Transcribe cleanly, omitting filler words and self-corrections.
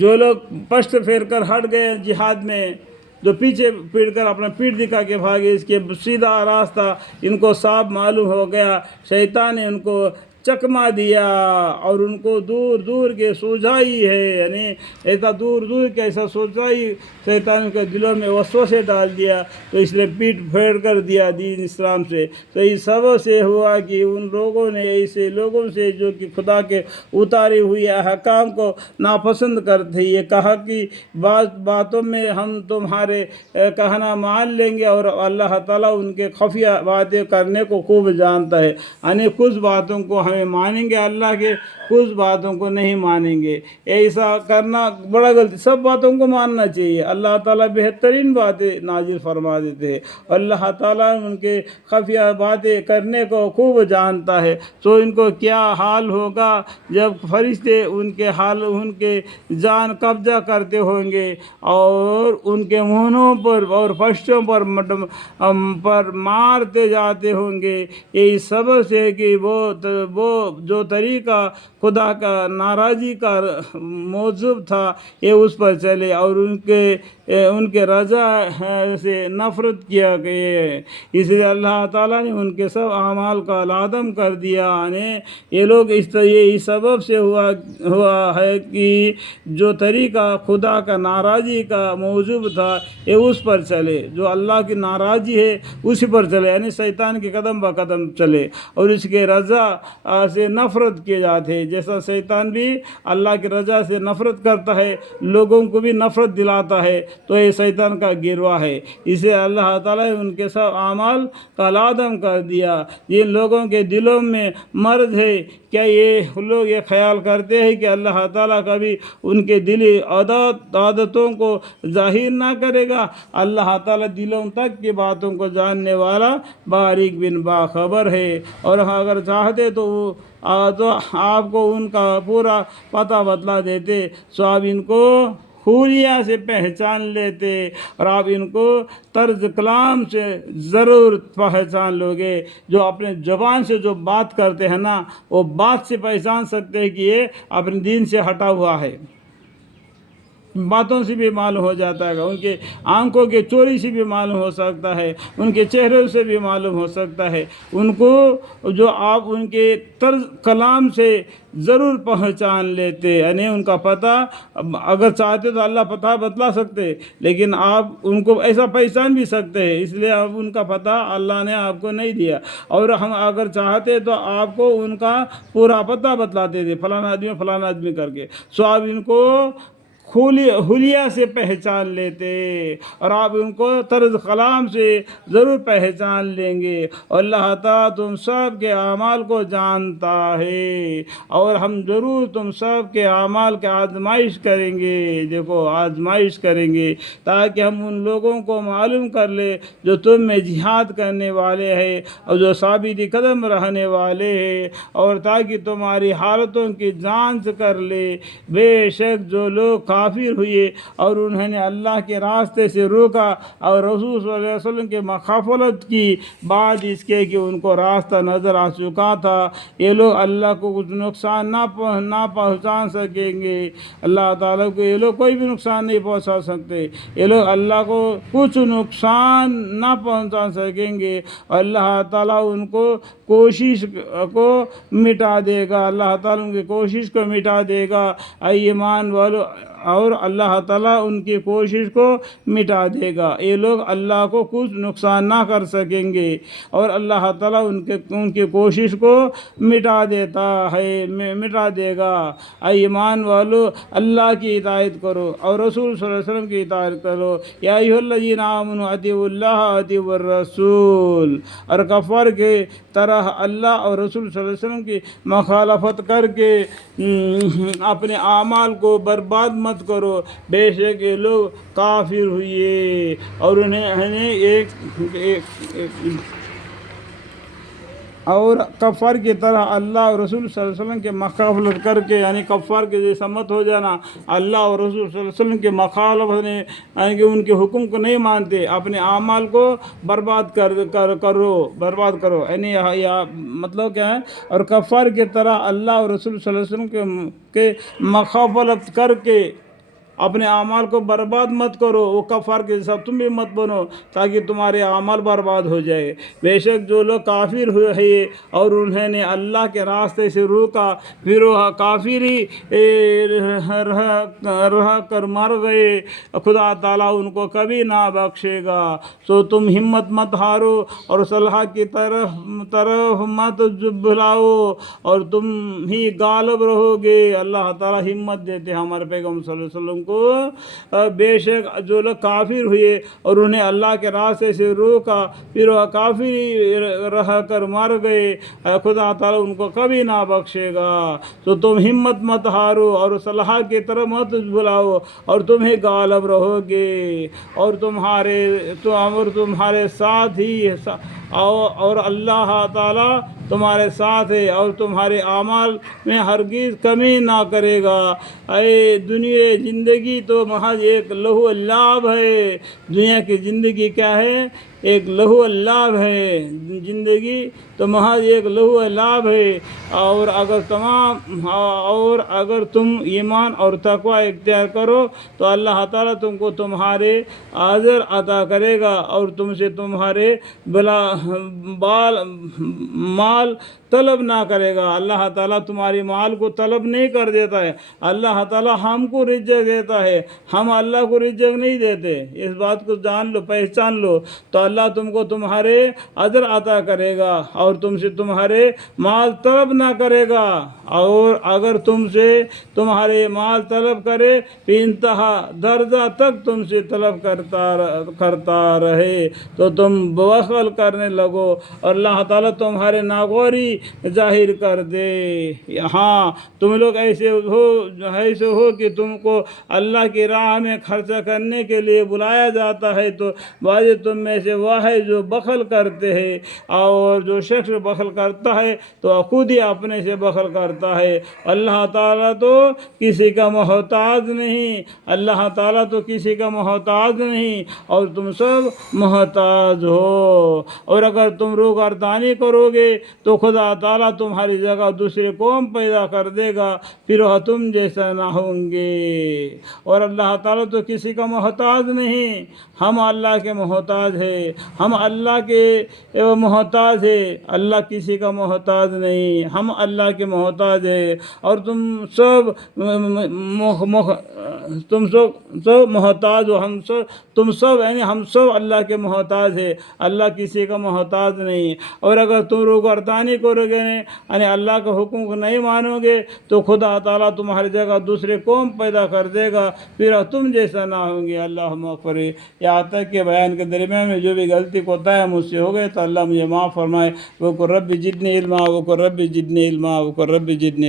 جو لوگ پشت پھیر کر ہٹ گئے جہاد میں، جو پیچھے پھر کر اپنا پیٹھ دکھا کے بھاگے، اس کے سیدھا راستہ ان کو صاف معلوم ہو گیا، شیطان نے ان کو چکما دیا اور ان کو دور دور کے سوجھائی ہے، یعنی ایسا دور دور کے ایسا سوجھائی شیطان کے دلوں میں وسوسے ڈال دیا، تو اس لیے پیٹ پھیر کر دیا دین اسلام سے۔ تو اس سبب سے ہوا کہ ان لوگوں نے ایسے لوگوں سے جو کہ خدا کے اتاری ہوئی احکام کو ناپسند کرتے، یہ کہا کہ بعض باتوں میں ہم تمہارے کہنا مان لیں گے، اور اللہ تعالیٰ ان کے خفیہ باتیں کرنے کو خوب جانتا ہے، یعنی کچھ باتوں کو ہمیں مانیں گے اللہ کے، کچھ باتوں کو نہیں مانیں گے۔ ایسا کرنا بڑا غلطی، سب باتوں کو ماننا چاہیے۔ اللہ تعالیٰ بہترین باتیں نازل فرما دیتے ہیں، اللہ تعالیٰ ان کے خفیہ باتیں کرنے کو خوب جانتا ہے۔ تو ان کو کیا حال ہوگا جب فرشتے ان کے جان قبضہ کرتے ہوں گے اور ان کے منہوں پر اور پشتوں پر مارتے جاتے ہوں گے۔ یہی سبب سے کہ وہ جو طریقہ خدا کا ناراضی کا موجب تھا یہ اس پر چلے، اور ان کے رضا سے نفرت کیا گئے، اس لیے اللہ تعالیٰ نے ان کے سب اعمال کا لادم کر دیا۔ یعنی یہ لوگ اس سبب سے ہوا ہے کہ جو طریقہ خدا کا ناراضی کا موجب تھا یہ اس پر چلے، جو اللہ کی ناراضی ہے اسی پر چلے، یعنی شیطان کے قدم بہ قدم چلے اور اس کے رضا سے نفرت کیے جاتے ہیں۔ جیسا شیطان بھی اللہ کی رضا سے نفرت کرتا ہے، لوگوں کو بھی نفرت دلاتا ہے، تو یہ شیطان کا گروہ ہے۔ اسے اللہ تعالیٰ نے ان کے سب اعمال کا لادم کر دیا۔ جن لوگوں کے دلوں میں مرض ہے، کیا یہ لوگ یہ خیال کرتے ہیں کہ اللہ تعالیٰ کبھی ان کے دلی عادتوں کو ظاہر نہ کرے گا؟ اللہ تعالیٰ دلوں تک کی باتوں کو جاننے والا باریک بن باخبر ہے، اور اگر چاہتے تو آپ کو ان کا پورا پتہ بتلا دیتے، سو آپ ان کو حلیہ سے پہچان لیتے، اور آپ ان کو طرز کلام سے ضرور پہچان لوگے۔ جو اپنے زبان سے جو بات کرتے ہیں نا، وہ بات سے پہچان سکتے ہیں کہ یہ اپنے دین سے ہٹا ہوا ہے، باتوں سے بھی معلوم ہو جاتا ہے، ان کے آنکھوں کے چوری سے بھی معلوم ہو سکتا ہے، ان کے چہروں سے بھی معلوم ہو سکتا ہے، ان کو جو آپ ان کے طرز کلام سے ضرور پہچان لیتے، یعنی ان کا پتہ اگر چاہتے تو اللہ پتہ بتلا سکتے، لیکن آپ ان کو ایسا پہچان بھی سکتے ہیں، اس لیے اب ان کا پتہ اللہ نے آپ کو نہیں دیا، اور ہم اگر چاہتے تو آپ کو ان کا پورا پتہ بتلاتے تھے، فلانا آدمی کر کے، سو آپ ان کو حلیہ سے پہچان لیتے، اور آپ ان کو طرز کلام سے ضرور پہچان لیں گے۔ اور اللہ تعالیٰ تم سب کے اعمال کو جانتا ہے، اور ہم ضرور تم سب کے اعمال کی آزمائش کریں گے، دیکھو آزمائش کریں گے، تاکہ ہم ان لوگوں کو معلوم کر لے جو تم میں جہاد کرنے والے ہیں اور جو ثابت قدم رہنے والے ہیں، اور تاکہ تمہاری حالتوں کی جانچ کر لے۔ بے شک جو لوگ کافر ہوئے اور انہوں نے اللہ کے راستے سے روکا اور رسول صلی اللہ علیہ وسلم کے مخالفت کی بعد اس کے کہ ان کو راستہ نظر آ چکا تھا، یہ لوگ اللہ کو کچھ نقصان نہ پہنچا سکیں گے، اللہ تعالیٰ کو یہ لوگ کوئی بھی نقصان نہیں پہنچا سکتے، یہ لوگ اللہ کو کچھ نقصان نہ پہنچا سکیں گے، اور اللہ تعالیٰ ان کو کوشش کو مٹا دے گا، اللہ تعالیٰ ان کی کوشش کو مٹا دے گا، اے ایمان والو، اور اللہ تعالیٰ ان کی کوشش کو مٹا دے گا، یہ لوگ اللہ کو کچھ نقصان نہ کر سکیں گے، اور اللہ تعالیٰ ان کی کوشش کو مٹا دے گا۔ اے ایمان والو، اللہ کی اطاعت کرو اور رسول صلی اللہ علیہ وسلم کی اطاعت کرو، یا ایھا الذین آمنوا اطیعوا اللہ واطیعوا الرسول، اور کفار کے طرح اللہ اور رسول صلی اللہ علیہ وسلم کی مخالفت کر کے اپنے اعمال کو برباد مت کرو، بے شک یہ لوگ کافر ہوئے، اور اور کفار کی طرح اللہ اور رسول صلی اللہ علیہ وسلم کے مخالفت کر کے، یعنی کفار کے جیسا مت ہو جانا، اللہ اور رسول صلی اللہ علیہ وسلم کے مخالفت نے، یعنی کہ ان کے حکم کو نہیں مانتے، اپنے اعمال کو برباد کرو، یعنی مطلب کیا ہے، اور کفار کی طرح اللہ اور رسول صلی اللہ علیہ وسلم کے مخالفت کر کے اپنے اعمال کو برباد مت کرو، وہ کفار کے جیسا تم بھی مت بنو تاکہ تمہارے اعمال برباد ہو جائے۔ بے شک جو لوگ کافر ہوئے ہیں اور انہوں نے اللہ کے راستے سے روکا، پھر وہ کافری رہ کر مر گئے، خدا تعالیٰ ان کو کبھی نہ بخشے گا۔ سو تم ہمت مت ہارو اور صلاح کی طرف مت بھلاؤ اور تم ہی غالب رہو گے۔ اللہ تعالیٰ ہمت دیتے ہیں ہمارے پیغمبر صلی اللہ علیہ وسلم کو۔ بے شک جو لوگ کافر ہوئے اور انہیں اللہ کے راستے سے روکا، پھر وہ کافر رہ کر مر گئے، خدا تعالیٰ ان کو کبھی نہ بخشے گا۔ تو تم ہمت مت ہارو اور صلاح کی طرف مت بھلاؤ اور تم ہی غالب رہو گے، اور تمہارے ساتھ ہی اور اللہ تعالیٰ تمہارے ساتھ ہے اور تمہارے اعمال میں ہرگز کمی نہ کرے گا۔ اے دنیا زندگی تو محض ایک لہو لعب ہے۔ دنیا کی زندگی کیا ہے؟ ایک لہو لعب ہے۔ زندگی تو محض ایک لہو لعب ہے، اور اگر تم ایمان اور تقوی اختیار کرو تو اللہ تعالیٰ تم کو تمہارے اجر عطا کرے گا اور تم سے تمہارے مال طلب نہ کرے گا۔ اللہ تعالیٰ تمہاری مال کو طلب نہیں کر دیتا ہے۔ اللہ تعالیٰ ہم کو رزق دیتا ہے، ہم اللہ کو رزق نہیں دیتے۔ اس بات کو جان لو، پہچان لو، تو اللہ تم کو تمہارے اجر عطا کرے گا اور تم سے تمہارے مال طلب نہ کرے گا، اور اگر تم سے تمہارے مال طلب کرے پھر انتہا درجہ تک تم سے طلب کرتا رہے تو تم بخل کرنے لگو اور اللہ تعالیٰ تمہارے ناغوری ظاہر کر دے۔ ہاں تم لوگ ایسے ہو کہ تم کو اللہ کی راہ میں خرچہ کرنے کے لیے بلایا جاتا ہے، تو بعض تم میں سے وہ ہے جو بخل کرتے ہیں، اور جو شخص بخل کرتا ہے تو خود ہی اپنے سے بخل کرتا ہے۔ اللہ تعالیٰ تو کسی کا محتاج نہیں، اللہ تعالیٰ تو کسی کا محتاج نہیں، اور تم سب محتاج ہو۔ اور اگر تم روگردانی کرو گے تو خدا تعالیٰ تمہاری جگہ دوسرے قوم پیدا کر دے گا، پھر وہ تم جیسا نہ ہوں گے۔ اور اللہ تعالیٰ تو کسی کا محتاج نہیں، ہم اللہ کے محتاج ہیں، ہم اللہ کے محتاج ہیں، اللہ کسی کا محتاج نہیں، ہم اللہ کے محتاج ہیں۔ اور تم سب محتاج ہو، تم سب یعنی ہم سب اللہ کے محتاج ہیں، اللہ کسی کا محتاج نہیں۔ اور اگر تم روگردانی کرو گے یعنی اللہ کے حکم کو نہیں مانو گے تو خدا تعالیٰ تمہاری جگہ دوسرے قوم پیدا کر دے گا، پھر تم جیسا نہ ہوں گے۔ اللہم اغفر۔ یہاں تک کہ بیان کے درمیان میں جو بھی غلطی کوتا ہے مجھ سے ہو گئے تو اللہ مجھے معاف فرمائے۔ وقل رب زدنی علما، وقل رب زدنی علما، وقل رب زدنی